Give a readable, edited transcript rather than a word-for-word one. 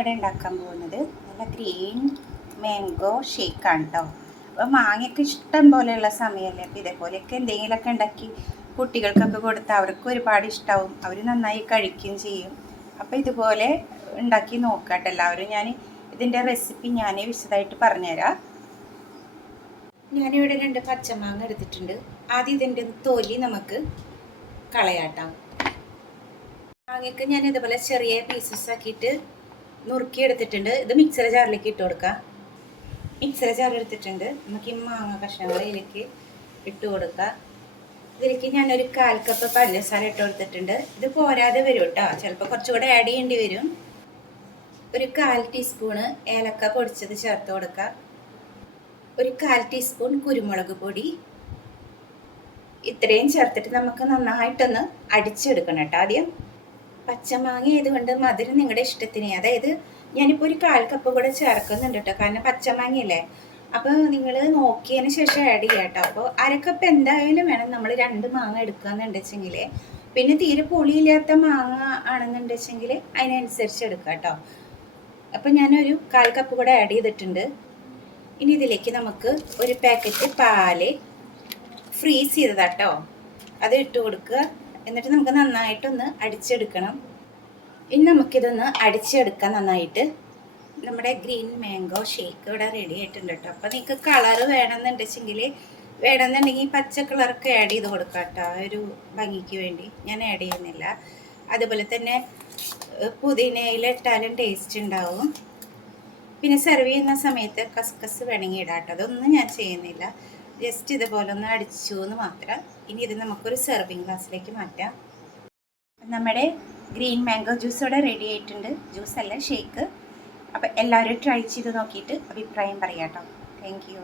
ഞാനിവിടെ ഉണ്ടാക്കാൻ പോകുന്നത് നല്ല ഗ്രീൻ മാംഗോ ഷേക്കാണ് കേട്ടോ. അപ്പോൾ മാങ്ങയൊക്കെ ഇഷ്ടം പോലെയുള്ള സമയമല്ലേ. അപ്പോൾ ഇതേപോലെയൊക്കെ എന്തെങ്കിലുമൊക്കെ ഉണ്ടാക്കി കുട്ടികൾക്കൊക്കെ കൊടുത്താൽ അവർക്ക് ഒരുപാട് ഇഷ്ടമാവും, അവർ നന്നായി കഴിക്കുകയും ചെയ്യും. അപ്പോൾ ഇതുപോലെ ഉണ്ടാക്കി നോക്കാട്ടോ എല്ലാവരും. ഇതിൻ്റെ റെസിപ്പി ഞാൻ വിശദമായിട്ട് പറഞ്ഞുതരാം. ഞാനിവിടെ 2 പച്ചമാങ്ങ എടുത്തിട്ടുണ്ട്. ആദ്യം ഇതിൻ്റെ തൊലി നമുക്ക് കളയാട്ടാം. മാങ്ങയ്ക്ക് ഞാൻ ഇതുപോലെ ചെറിയ പീസസ് ആക്കിയിട്ട് നുറുക്കി എടുത്തിട്ടുണ്ട്. ഇത് മിക്സർ ജാറിലേക്ക് ഇട്ട് കൊടുക്കാം. മിക്സർ ജാർ എടുത്തിട്ടുണ്ട്. നമുക്ക് ഈ മാങ്ങ കഷ്ണങ്ങൾ ഇതിലേക്ക് ഇട്ട് കൊടുക്കാം. ഇതിലേക്ക് ഞാനൊരു 1/4 കപ്പ് പഞ്ചസാര ഇട്ട് കൊടുത്തിട്ടുണ്ട്. ഇത് പോരാതെ വരും കേട്ടോ, ചിലപ്പോൾ കുറച്ചുകൂടെ ആഡ് ചെയ്യേണ്ടി വരും. ഒരു 1/4 ടീസ്പൂണ് ഏലക്ക പൊടിച്ചത് ചേർത്ത് കൊടുക്കാം. ഒരു 1/4 ടീസ്പൂൺ കുരുമുളക് പൊടി. ഇത്രയും ചേർത്തിട്ട് നമുക്ക് നന്നായിട്ടൊന്ന് അടിച്ചെടുക്കണം കേട്ടോ. ആദ്യം പച്ചമാങ്ങ ആയതുകൊണ്ട് മധുരം നിങ്ങളുടെ ഇഷ്ടത്തിന്, അതായത് ഞാനിപ്പോൾ ഒരു 1/4 കപ്പ് കൂടെ ചേർക്കുന്നുണ്ട് കേട്ടോ, കാരണം പച്ചമാങ്ങയല്ലേ. അപ്പോൾ നിങ്ങൾ നോക്കിയതിന് ശേഷം ആഡ് ചെയ്യാം കേട്ടോ. അപ്പോൾ 1/2 കപ്പ് എന്തായാലും വേണം. നമ്മൾ 2 മാങ്ങ എടുക്കുകയെന്നുണ്ടെച്ചെങ്കിൽ, പിന്നെ തീരെ പുളിയില്ലാത്ത മാങ്ങ ആണെന്നുണ്ടെച്ചെങ്കിൽ അതിനനുസരിച്ച് എടുക്കാം കേട്ടോ. അപ്പോൾ ഞാനൊരു 1/4 കപ്പ് കൂടെ ആഡ് ചെയ്തിട്ടുണ്ട്. ഇനി ഇതിലേക്ക് നമുക്ക് ഒരു പാക്കറ്റ് പാല് ഫ്രീസ് ചെയ്തതാട്ടോ, അത് ഇട്ട് കൊടുക്കുക. എന്നിട്ട് നമുക്ക് നന്നായിട്ടൊന്ന് അടിച്ചെടുക്കണം. ഇനി നമുക്കിതൊന്ന് അടിച്ചെടുക്കാം നന്നായിട്ട്. നമ്മുടെ ഗ്രീൻ മാംഗോ ഷേക്ക് ഇവിടെ റെഡി ആയിട്ടുണ്ട് കേട്ടോ. അപ്പോൾ നിങ്ങൾക്ക് കളറ് വേണമെന്നുണ്ടെങ്കിൽ പച്ച കളറൊക്കെ ആഡ് ചെയ്ത് കൊടുക്കാം കേട്ടോ, ഒരു ഭംഗിക്ക് വേണ്ടി. ഞാൻ ആഡ് ചെയ്യുന്നില്ല. അതുപോലെ തന്നെ പുതിനയിലിട്ടാലും ടേസ്റ്റ് ഉണ്ടാവും. പിന്നെ സെർവ് ചെയ്യുന്ന സമയത്ത് കസ്കസ് വേണമെങ്കിൽ ഇടാം കേട്ടോ. അതൊന്നും ഞാൻ ചെയ്യുന്നില്ല, ജസ്റ്റ് ഇതുപോലെ ഒന്ന് അടിച്ചു എന്ന് മാത്രം. ഇനി ഇത് നമുക്കൊരു സെർവിങ് ഗ്ലാസ്സിലേക്ക് മാറ്റാം. നമ്മുടെ ഗ്രീൻ മാംഗോ ജ്യൂസ് ഇവിടെ റെഡി ആയിട്ടുണ്ട്. ജ്യൂസല്ല, ഷേക്ക്. അപ്പോൾ എല്ലാവരും ട്രൈ ചെയ്ത് നോക്കിയിട്ട് അഭിപ്രായം പറയാം കേട്ടോ. Thank you.